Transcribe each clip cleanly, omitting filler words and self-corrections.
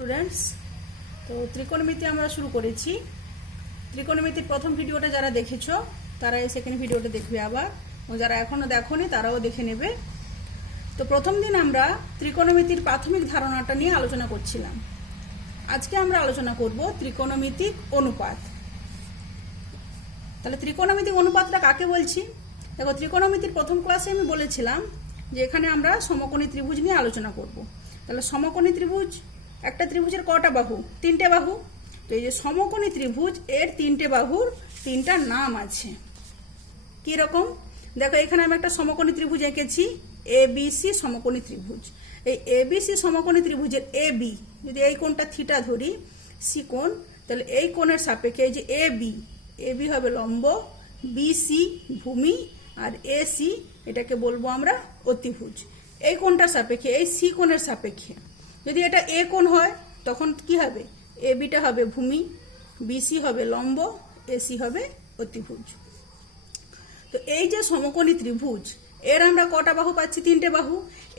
Students, তো ত্রিকোণমিতি আমরা শুরু করেছি। ত্রিকোণমিতির প্রথম ভিডিওটা যারা দেখেছো তারা এই সেকেন্ড ভিডিওটা দেখবে আবার, ও যারা এখনো দেখোনি তারাও দেখে নেবে। তো প্রথম দিন আমরা ত্রিকোণমিতির প্রাথমিক ধারণাটা নিয়ে আলোচনা করছিলাম। আজকে আমরা আলোচনা করব ত্রিকোণমিতিক অনুপাত। তাহলে ত্রিকোণমিতিক অনুপাতটা কাকে বলছি? দেখো, ত্রিকোণমিতির প্রথম ক্লাসে আমি বলেছিলাম যে এখানে আমরা সমকোণী ত্রিভুজ নিয়ে আলোচনা করব। তাহলে সমকোণী ত্রিভুজ, একটা ত্রিভুজের কটা বাহু? তিনটে বাহু। তো এই যে সমকোণী ত্রিভুজ, এর তিনটে বাহুর তিনটা নাম আছে। কি রকম? দেখো, এখানে আমি একটা সমকোণী ত্রিভুজ এঁকেছি, এ বি সি সমকোণী ত্রিভুজ। এই এ বি সি সমকোণী ত্রিভুজের এ বি, যদি এই কোণটা থিটা ধরি, সি কোণ, তাহলে এই কোণের সাপেক্ষে এই যে এ বি হবে লম্ব, বি সি ভূমি, আর এ সি এটাকে বলবো আমরা অতিভুজ। এই কোণটার সাপেক্ষে, এই সি কোণের সাপেক্ষে যদি এটা এ কোণ হয় তখন কি হবে? এ বিটা হবে ভূমি, বিসি হবে লম্ব, এসি হবে অতিভুজ। তো এই যে সমকোণী ত্রিভুজ, এর আমরা কটা বাহু পাচ্ছি? তিনটে বাহু।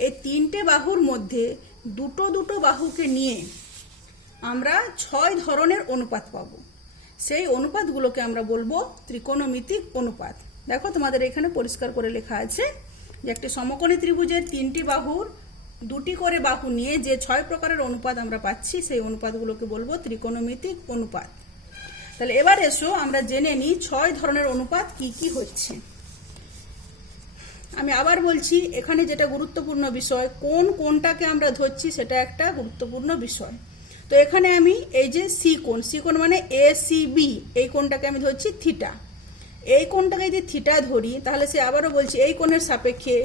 এই তিনটে বাহুর মধ্যে দুটো দুটো বাহুকে নিয়ে আমরা 6 ধরনের অনুপাত পাবো। সেই অনুপাতগুলোকে আমরা বলবো ত্রিকোণমিতিক অনুপাত। দেখো, তোমাদের এখানে পরিষ্কার করে লেখা আছে যে একটি সমকোণী ত্রিভুজের তিনটি বাহুর দুটি করে বাহু নিয়ে যে 6 প্রকারের অনুপাত আমরা পাচ্ছি, সেই অনুপাতগুলোকে বলবো ত্রিকোণমিতিক অনুপাত। তাহলে এবার এসো আমরা জেনে নিই 6 ধরনের অনুপাত কি কি হচ্ছে। আমি আবার বলছি, এখানে যেটা গুরুত্বপূর্ণ বিষয়, কোনটাকে আমরা ধরছি সেটা একটা গুরুত্বপূর্ণ বিষয়। তো এখানে আমি এই যে সি কোণ মানে এ সি বি, এই কোণটাকে আমি ধরছি থিটা। এই কোণটাকে যদি থিটা ধরি তাহলে সে আবারও বলছি এই কোণের সাপেক্ষে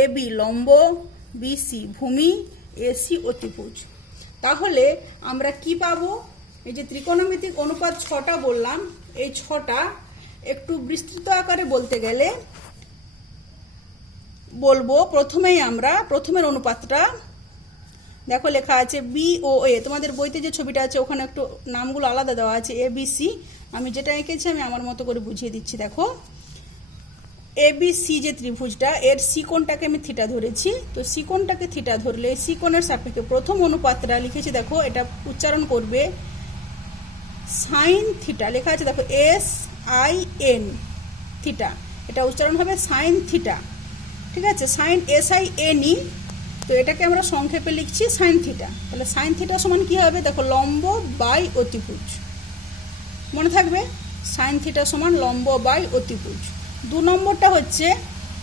এ বি লম্ব, বিসি ভূমি, এসি অতিভুজ। তাহলে আমরা কি পাবো? এই যে ত্রিকোণমিতিক অনুপাত 6টা বললাম, এই 6টা একটু বিস্তৃত আকারে বলতে গেলে বলবো, প্রথমের অনুপাতটা দেখো লেখা আছে বি ও এ। তোমাদের বইতে যে ছবিটা আছে ওখানে একটু নামগুলো আলাদা দেওয়া আছে, এ বি সি। আমি যেটা এঁকেছি আমি আমার মতো করে বুঝিয়ে দিচ্ছি। দেখো, এ বি সি যে ত্রিভুজটা, এর সি কোণটাকে আমি থিটা ধরেছি। তো সি কোণটাকে থিটা ধরলে সি কোণের সাপেক্ষে প্রথম অনুপাতটা লিখেছি, দেখো এটা উচ্চারণ করবে সাইন থিটা। লেখা আছে দেখো SIN থিটা, এটা উচ্চারণ হবে সাইন থিটা। ঠিক আছে, সাইন SINE। তো এটাকে আমরা সংক্ষেপে লিখছি সাইন থিটা। তাহলে সাইন থিটা সমান কি হবে? দেখো, লম্ব বাই অতিভুজ। মনে থাকবে, সাইন থিটা সমান লম্ব বাই অতিভুজ। 2 নম্বরটা হচ্ছে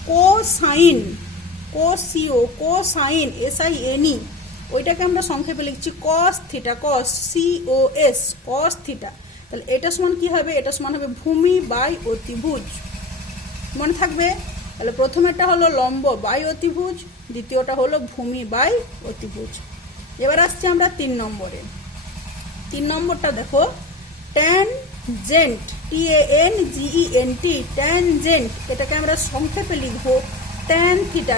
কোসাইন, কোসাইন SINE, ওইটাকে আমরা সংক্ষেপে লিখছি কস থিটা, কস থিটা। তাহলে এটা সমান কি হবে? এটা সমান হবে ভূমি বাই অতিভুজ। মনে থাকবে। তাহলে প্রথমেরটা হলো লম্ব বাই অতিভুজ, দ্বিতীয়টা হলো ভূমি বাই অতিভুজ। এবার আসছি আমরা 3 নম্বরে। 3 নম্বরটা দেখো, ট্যানজেন্ট, TANGENT, ট্যানজেন্ট, এটাকে আমরা সংক্ষেপে লিখবো ট্যান থিটা,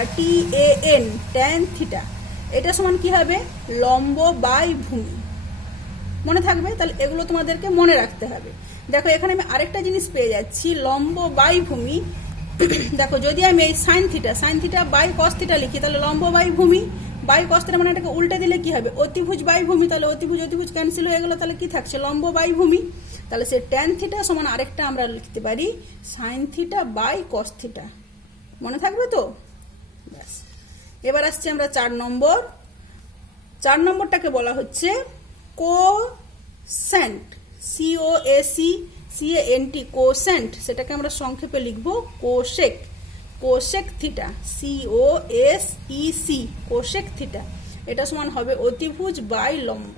ট্যান থিটা। এটা সমান কি হবে? লম্ব বাই ভূমি। মনে থাকবে। তাহলে এগুলো তোমাদেরকে মনে রাখতে হবে। দেখো, এখানে আমি আরেকটা জিনিস পেয়ে যাচ্ছি, লম্ব বাই ভূমি। দেখো, যদি আমি এই sine theta by cos theta লিখি, তাহলে লম্ব বাই ভূমি, বাই কস থিটা মানে এটাকে উল্টে দিলে কি হবে? অতিভুজ বাই ভূমি। তাহলে অতিভুজ ক্যান্সেল হয়ে গেল, তাহলে কি থাকছে? লম্ব বাই ভূমি। তাহলে সে ট্যান থিটা সমান আরেকটা আমরা লিখতে পারি sine theta by cos theta. মনে থাকবে তো? ব্যাস। এবার আসছি আমরা 4 নম্বর। 4 নম্বরটাকে বলা হচ্ছে কোসেন্ট, COSECANT, কোসেন্ট। সেটাকে আমরা সংক্ষেপে লিখবো cosec theta, COSEC, cosec theta. এটা সমান হবে অতিভুজ বাই লম্ব।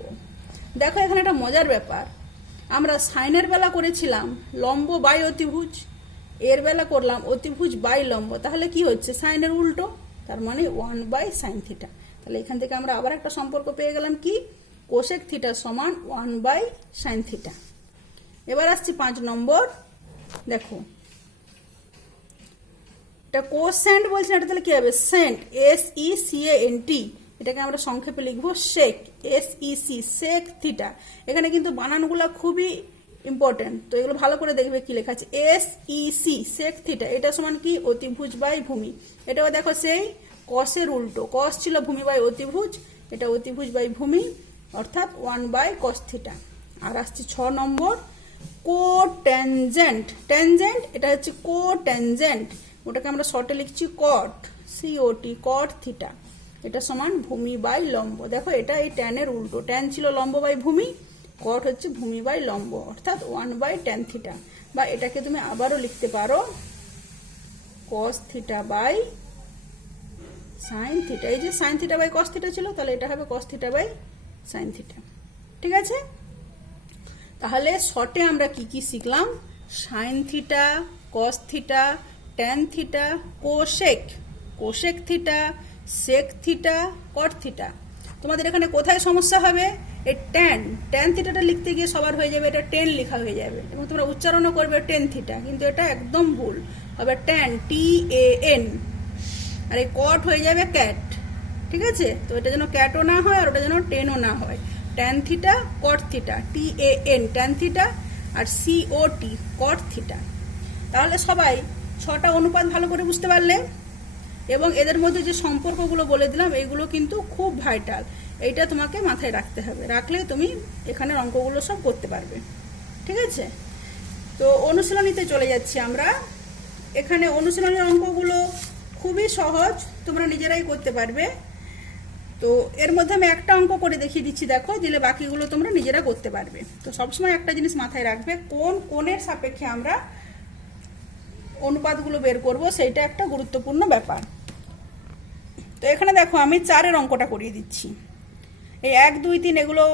দেখো, এখানে একটা মজার ব্যাপার, আমরা সাইনের বেলা করেছিলাম লম্ব বাই অতিভুজ, এর বেলা করলাম অতিভুজ বাই লম্ব। তাহলে কি হচ্ছে? সাইনের উল্টো, তার মানে 1 বাই সাইন থিটা। তাহলে এখান থেকে আমরা আবার একটা সম্পর্ক পেয়ে গেলাম, কি? কোসেক থিটা সমান 1 বাই সাইন থিটা। এবার আসছি 5 নম্বর। দেখো, এটা কোসেন্ট বলছি, এটা তাহলে কি হবে? সেন্ট, SECANT, এটাকে আমরা সংক্ষেপে লিখবো সেক, SEC, সেক থিটা। এখানে কিন্তু বানানগুলো খুবই ইম্পর্টেন্ট, তো এগুলো ভালো করে দেখবে কি লেখা আছে। SEC, সেক থিটা, এটা সমান কি? অতিভুজ বাই ভূমি। এটাও দেখো সেই কসের উল্টো, কস ছিল ভূমি বাই অতিভুজ, এটা অতিভুজ বাই ভূমি। অর্থাৎ 1/cos থিটা। আর আসছে 6 নম্বর কোট্যানজেন্ট। ট্যানজেন্ট এটা হচ্ছে কোট্যানজেন্ট, ওটাকে আমরা শর্টে লিখছি কট, COT, কট থিটা। এটা সমান ভূমি বাই লম্ব। দেখো এটা এই ট্যানের উল্টো, ট্যান ছিল লম্ব বাই ভূমি, কট হচ্ছে ভূমি বাই লম্ব, অর্থাৎ 1/tan থিটা। বা এটাকে তুমি আবারও লিখতে পারো cos theta by sine theta. এই যে sine theta by cos theta ছিল, তাহলে এটা হবে cos theta by sine theta. ঠিক আছে, তাহলে শর্টে আমরা কি কি শিখলাম? Sine theta, cos theta, tan theta, cosec theta, sec theta, cot theta. তোমাদের এখানে কোথায় সমস্যা হবে? এই ট্যান থিটাটা লিখতে গিয়ে সবার হয়ে যাবে এটা টেন লেখা হয়ে যাবে, এবং তোমরা উচ্চারণও করবে টেন থিটা, কিন্তু এটা একদম ভুল হবে ট্যান, TAN। আর এই কট হয়ে যাবে ক্যাট। ঠিক আছে, তো এটা যেন ক্যাটও না হয় আর ওটা যেন টেনও না হয়। Tan theta, cot theta, TAN tan theta, আর COT কট থিটা। তাহলে সবাই 6টা অনুপাত ভালো করে বুঝতে পারলে, এবং এদের মধ্যে যে সম্পর্কগুলো বলে দিলাম এইগুলো কিন্তু খুব ভাইটাল, এইটা তোমাকে মাথায় রাখতে হবে, রাখলে তুমি এখানের অঙ্কগুলো সব করতে পারবে। ঠিক আছে, তো অনুশীলনীতে চলে যাচ্ছি আমরা। এখানে অনুশীলনের অঙ্কগুলো খুবই সহজ, তোমরা নিজেরাই করতে পারবে। তো এর মধ্যে আমি একটা অঙ্ক করে দেখিয়ে দিচ্ছি, দেখো, দিলে বাকিগুলো তোমরা নিজেরা করতে পারবে। তো সবসময় একটা জিনিস মাথায় রাখবে, কোন কোণের সাপেক্ষে আমরা অনুপাতগুলো বের করব, সেইটা একটা গুরুত্বপূর্ণ ব্যাপার। তো এখানে দেখো আমি 4-এর অঙ্কটা করিয়ে দিচ্ছি। এই 1, 2, 3 এগুলো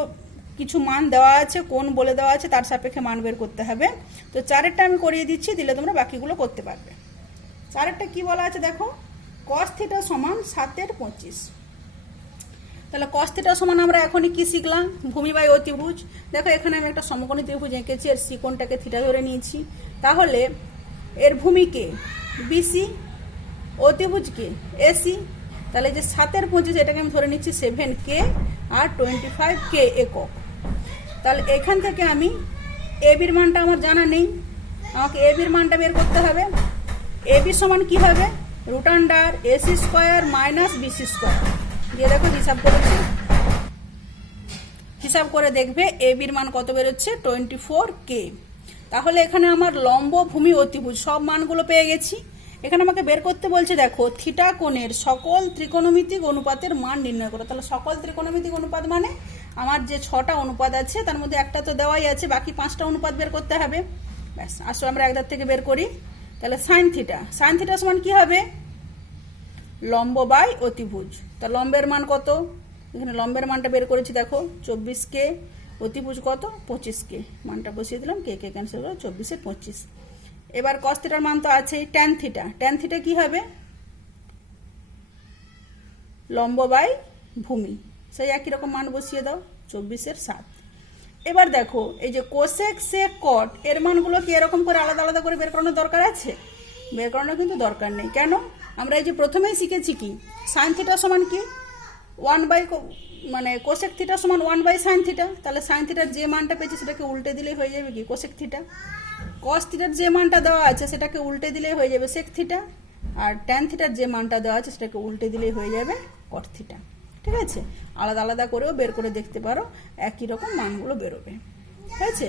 কিছু মান দেওয়া আছে, কোণ বলে দেওয়া আছে, তার সাপেক্ষে মান বের করতে হবে। তো 4-এরটা আমি করিয়ে দিচ্ছি, দিলে তোমরা বাকিগুলো করতে পারবে। 4-এরটা কি বলা আছে দেখো, cos থিটা সমান 7/25। তাহলে cos থিটা সমান আমরা এখনই কি শিখলাম? ভূমি বাই অতিভুজ। দেখো এখানে আমি একটা সমকোণী ত্রিভুজ এঁকেছি, এর সি কোণটাকে থিটা ধরে নিয়েছি। তাহলে এর ভূমিকে BC, অতিভুজকে AC। তাহলে যে 7/25 এটাকে আমি ধরে নিচ্ছি 7K আর 25K একক। তাহলে এখান থেকে আমি ABর মানটা আমার জানা নেই, আমাকে ABর মানটা বের করতে হবে। AB সমান কি হবে? √AC² - BC²। দিয়ে দেখো হিসাব করেছি, হিসাব করে দেখবে ABর মান কত বেরোচ্ছে, 24K। তাহলে এখানে আমার লম্ব, ভূমি, অতিভুজ সব মানগুলো পেয়ে গেছি। এখানে আমাকে বের করতে বলছে, দেখো, থিটা কোণের সকল ত্রিকোণমিতিক অনুপাতের মান নির্ণয় করো। তাহলে সকল ত্রিকোণমিতিক অনুপাত মানে আমার যে 6টা অনুপাত আছে তার মধ্যে একটা তো দেওয়াই আছে, বাকি 5টা অনুপাত বের করতে হবে। ব্যাস, আসো আমরা একদার থেকে বের করি। তাহলে সাইন থিটা সমান কি হবে? লম্ব বাই অতিভুজ। তা লম্বের মান কত? এখানে লম্বের মানটা বের করেছি, দেখো 24K, অতিভুজ কত? 25K। মানটা বসিয়ে দিলাম, কে ক্যান্সেল করে 24-এর 25। এবার cos থিটার মান তো আছে। ট্যান থিটা কি হবে? লম্ব বাই ভূমি, সেই একই রকম মান বসিয়ে দাও, 24-এর 7। এবার দেখো এই যে কোসেক, সেক, কট এর মানগুলো কি এরকম করে আলাদা আলাদা করে বের করানোর দরকার আছে? বের করানোর কিন্তু দরকার নেই। কেন? আমরা এই যে প্রথমেই শিখেছি কি, সাইন থিটা সমান কি, কোসেক থিটা সমান 1/sin থিটা। তাহলে সাইন থিটার যে মানটা পেয়েছি সেটাকে উল্টে দিলেই হয়ে যাবে কি, কোসেক থিটা। কস থিটার যে মানটা দেওয়া আছে সেটাকে উল্টে দিলেই হয়ে যাবে সেক থিটা। আর ট্যান থিটার যে মানটা দেওয়া আছে সেটাকে উল্টে দিলেই হয়ে যাবে কট থিটা। ঠিক আছে, আলাদা আলাদা করেও বের করে দেখতে পারো, একই রকম মানগুলো বেরোবে। ঠিক আছে,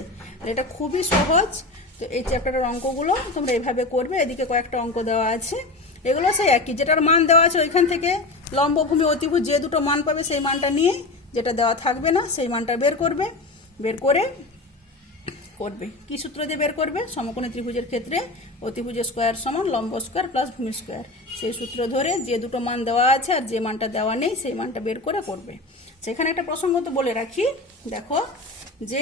এটা খুবই সহজ। তো এই চ্যাপ্টারের অঙ্কগুলো তোমরা এইভাবে করবে। এদিকে কয়েকটা অঙ্ক দেওয়া আছে, এগুলো সেই একই, যেটার মান দেওয়া আছে ওইখান থেকে লম্ব, ভূমি, অতিভুজ যে দুটো মান পাবে সেই মানটা নিয়ে, যেটা দেওয়া থাকবে না সেই মানটা বের করবে। বের করে কি সূত্র দিয়ে বের করবে? সমকোণী ত্রিভুজের ক্ষেত্রে অতিভুজের স্কোয়ার সমান লম্ব স্কোয়ার প্লাস ভূমি স্কোয়ার। সেই সূত্র ধরে যে দুটো মান দেওয়া আছে আর যে মানটা দেওয়া নেই সেই মানটা বের করে করবে। সেখানে একটা প্রসঙ্গ তো বলে রাখি, দেখো যে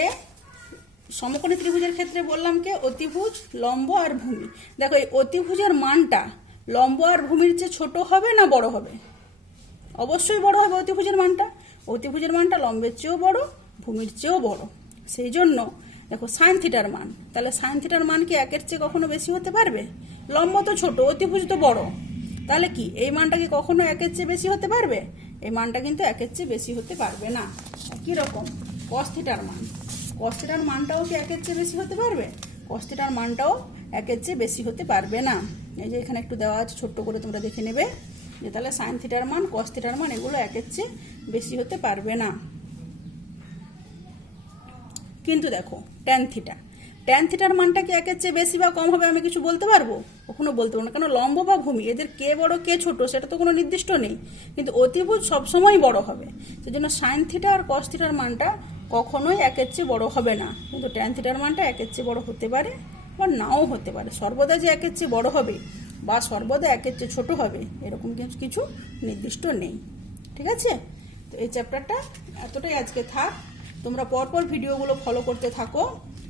সমকোণী ত্রিভুজের ক্ষেত্রে বললাম কি, অতিভুজ, লম্ব আর ভূমি। দেখো এই অতিভুজের মানটা লম্ব আর ভূমির চেয়ে ছোট হবে না বড় হবে? অবশ্যই বড় হবে অতিভুজের মানটা। অতিভুজের মানটা লম্বের চেয়েও বড়, ভূমির চেয়েও বড়। সেই জন্য দেখো সাইন থিটার মান, তাহলে সাইন থিটার মান কি 1-এর চেয়ে কখনো বেশি হতে পারবে? লম্ব তো ছোট, অতিভুজ তো বড়, তাহলে কি এই মানটা কি কখনো 1-এর চেয়ে বেশি হতে পারবে? এই মানটা কিন্তু 1-এর চেয়ে বেশি হতে পারবে না। একই রকম cos থিটার মানটাও কি 1-এর চেয়ে বেশি হতে পারবে? cos থিটার মানটাও 1-এর চেয়ে বেশি হতে পারবে না। এই যে এখানে একটু দেওয়া আছে, ছোট্ট করে তোমরা দেখে নেবে যে তাহলে সাইন থিটার মান, cos থিটার মান এগুলো 1-এর চেয়ে বেশি হতে পারবে না। কিন্তু দেখো ট্যান থিটার মানটা কি একের চেয়ে বেশি বা কম হবে আমি কিছু বলতে পারবো? কখনো বলতে পারবো না, কারণ লম্ব বা ভূমি এদের কে বড় কে ছোট সেটা তো কোনো নির্দিষ্ট নেই, কিন্তু অতিভুজ সবসময় বড় হবে। সেজন্য সাইন থিটা আর কস থিটার মানটা কখনোই একের চেয়ে বড় হবে না, কিন্তু ট্যান থিটার মানটা একের চেয়ে বড় হতে পারে বা নাও হতে পারে। সর্বদা যে একের চেয়ে বড় হবে বা সর্বদা একের চেয়ে ছোট হবে এরকম কিছু নির্দিষ্ট নেই। ঠিক আছে, তো এই চ্যাপ্টারটা এতটাই আজকে থাক। তোমরা পরপর ভিডিওগুলো ফলো করতে থাকো।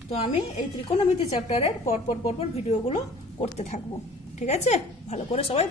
তো আমি এই ত্রিকোণমিতি চ্যাপ্টারের পরপর ভিডিওগুলো করতে থাকবো। ঠিক আছে, ভালো করে সবাই